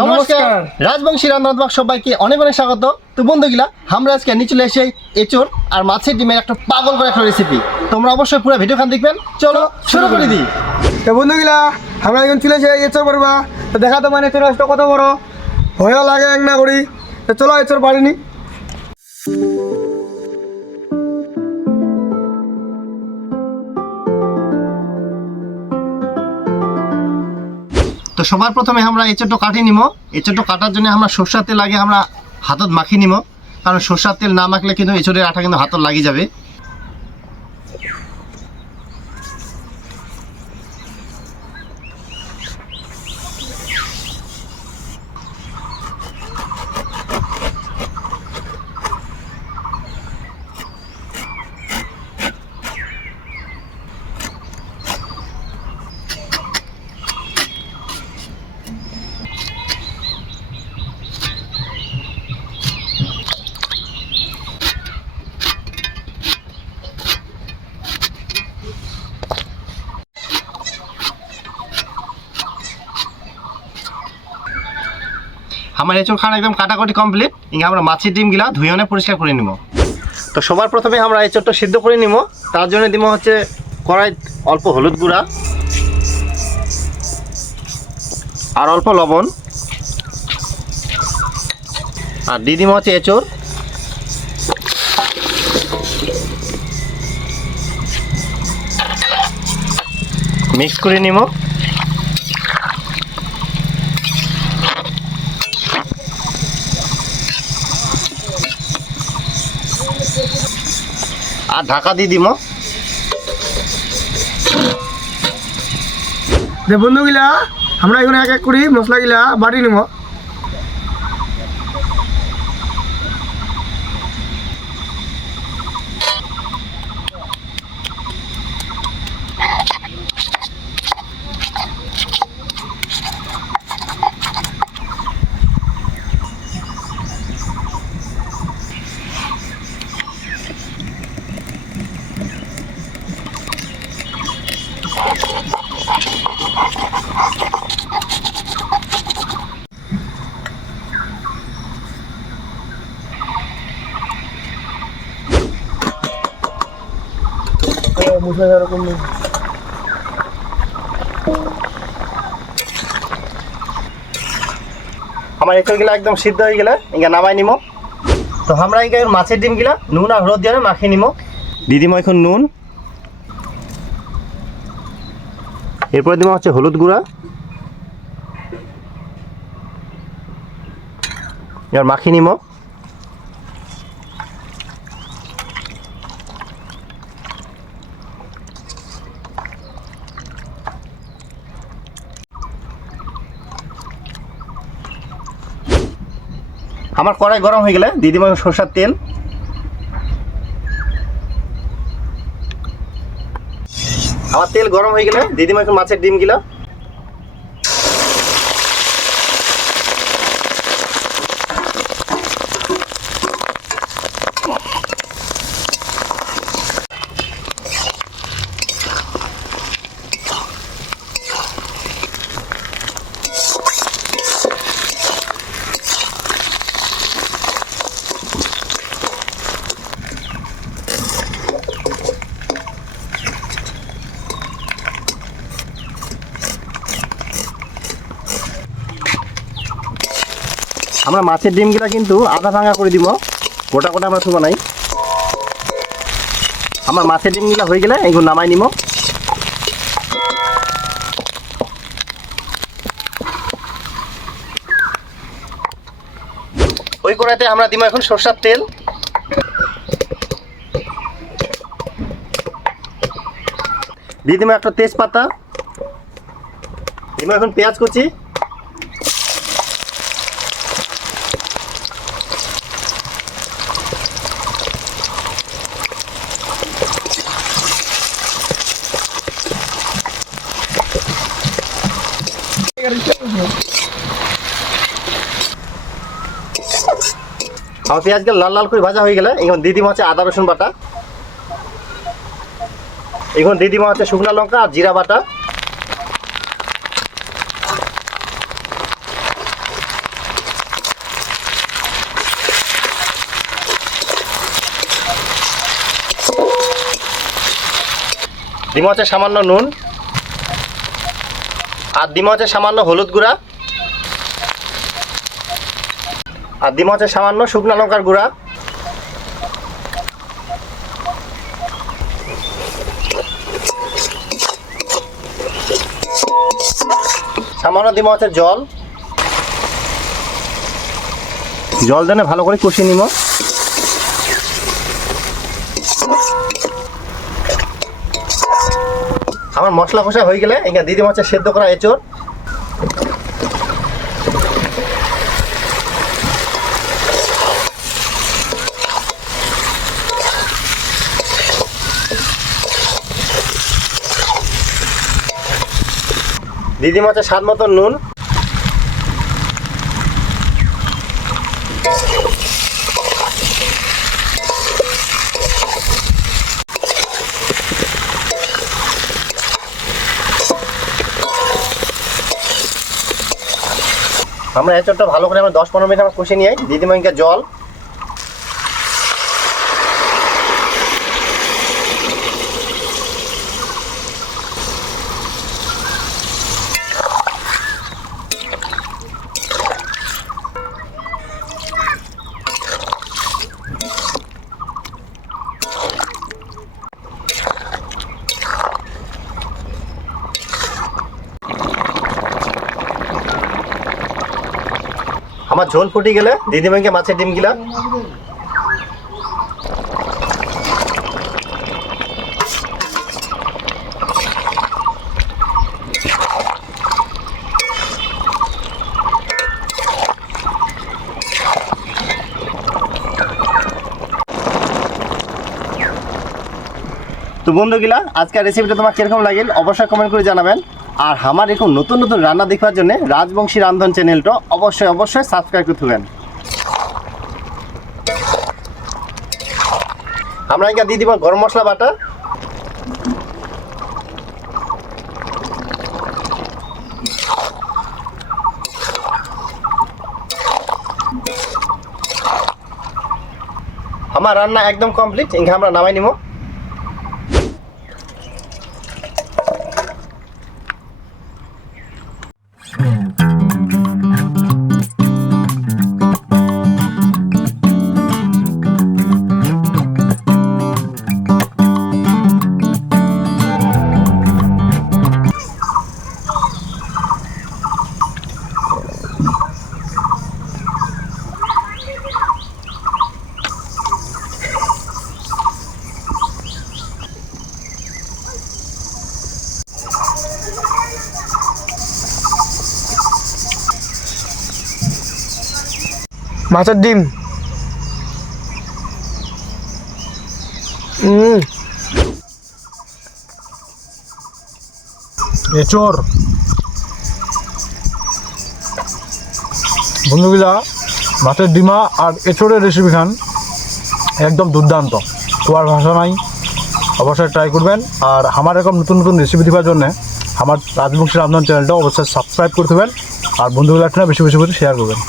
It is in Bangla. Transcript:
নমস্কার। রাজবংশী রান্নাবাগ সবাইকে অনেক অনেক স্বাগত। তো বন্ধুগুলা আমরা আজকে নিয়ে চলে এসে এচোর আর মাছের ডিমের একটা পাগল করে একটা রেসিপি তোমরা অবশ্যই পুরো ভিডিও খান দেখবেন। চলো শুরু করে দিই। তো বন্ধুগুলা আমরা এখন চলে এসে এচোর পারবা তো দেখা তো মানে তোর কত বড়। ভয়ও লাগে এক না করি। তো চলো এচোর পারিনি তো সবার প্রথমে আমরা এচোরটা কাটি নিব এচোরটা কাটার জন্য আমরা সরষার তেল আগে আমরা হাতত মাখি নিব কারণ সরষার তেল না মাখলে কিন্তু এচোরের আটা কিন্তু হাতত লাগিয়ে যাবে। আমার এচোর খান একদম কাটাকুটি কমপ্লিট ইঙ্গে আমরা মাছের ডিমগুলা ধুয়ে অনেক পরিষ্কার করে নিব। তো সবার প্রথমে আমরা এচোরটা সিদ্ধ করে নিব। তার জন্য দিব হচ্ছে কড়াই অল্প হলুদ গুঁড়া আর অল্প লবণ। আর দিয়ে দিব হচ্ছে এচোর মিক্স করে নিব। আর ঢাকা দিয়ে দিব যে বন্ধুগুলা আমরা এখানে এক এক করি মশলাগুলা বাটি নিব মশলা এরকম নেই। আমার এঁচড়গুলো একদম সিদ্ধ হয়ে গেলে ইঙ্গা নামাই নিব তো আমরা ইঙ্গা মাছের ডিমগুলা নুন আর হলুদ দিয়ে মাখিয়ে নিব দিয়ে দিব এখন নুন এরপরে দিব হচ্ছে হলুদ গুঁড়া। এবার মাখিয়ে নিব। আমার কড়াই গরম হয়ে গেলে দিয়ে দিব সরষার তেল। আমার তেল গরম হয়ে গেলে দিয়ে দিব একটু মাছের ডিমগুলো আমরা মাছের ডিমগুলো কিন্তু আধা ভাঙা করে দিব। গোটা গোটা আমরা শুভ নাই। আমার মাছের ডিমগুলো হয়ে গেলে এগুলো নামাই নিব ওই কড়াইতে আমরা দিব এখন সরষার তেল। দিয়ে দিব একটা তেজপাতা। দিব এখন পেঁয়াজ কুচি। আমার পেঁয়াজগুলো লাল লাল করে ভাজা হয়ে গেলে, এখন দিদিমা হচ্ছে আদা, রসুন বাটা। এখন দিদিমা হচ্ছে শুকনা লঙ্কা আর জিরা বাটা। ডিমা হচ্ছে সামান্য নুন। আর ডিমা হচ্ছে সামান্য হলুদ গুঁড়া। আর দিব হচ্ছে সামান্য শুকনো লঙ্কার গুঁড়া। সামান্য দিব হচ্ছে জল। জল দেনে ভালো করে কষিয়ে নিব আমার মশলা কষা হয়ে গেলে এখানে দিদি মাছের সেদ্ধ করা এঁচড়। দিদি মাছের স্বাদ মতো নুন। আমরা এঁচড়টা ভালো করে আমরা দশ পনেরো মিনিট আমরা কষে নিয়ে দিদিমণিকে জল। আমার ঝোল ফুটে গেলে দিদিমণিকে মাছের ডিম গিলা। তো বন্ধুগুলা, আজকের রেসিপিটা তোমার কীরকম লাগিল? অবশ্যই কমেন্ট করে জানাবেন। আর আমার এরকম নতুন নতুন রান্না দেখার জন্য রাজবংশী রান্ধন চ্যানেলটা অবশ্যই অবশ্যই সাবস্ক্রাইব করতে হবেন আমরা এখানে দিয়ে দিব গরম মশলা বাটা। আমার রান্না একদম কমপ্লিট এখানে আমরা নামাই নিব Sure. মাছের ডিম। এচোর বন্ধুগুলা, মাছের ডিমা আর এচোরের রেসিপি খান। একদম দুর্দান্ত। তোমার ভাষা নাই। অবশ্যই ট্রাই করবেন। আর আমার এরকম নতুন নতুন রেসিপি দেওয়ার জন্য আমার রাজবংশী রান্ধন চ্যানেলটা অবশ্যই সাবস্ক্রাইব করে দেবেন। আর বন্ধুগুলো বন্ধুগুলা বেশি বেশি করে শেয়ার করবেন।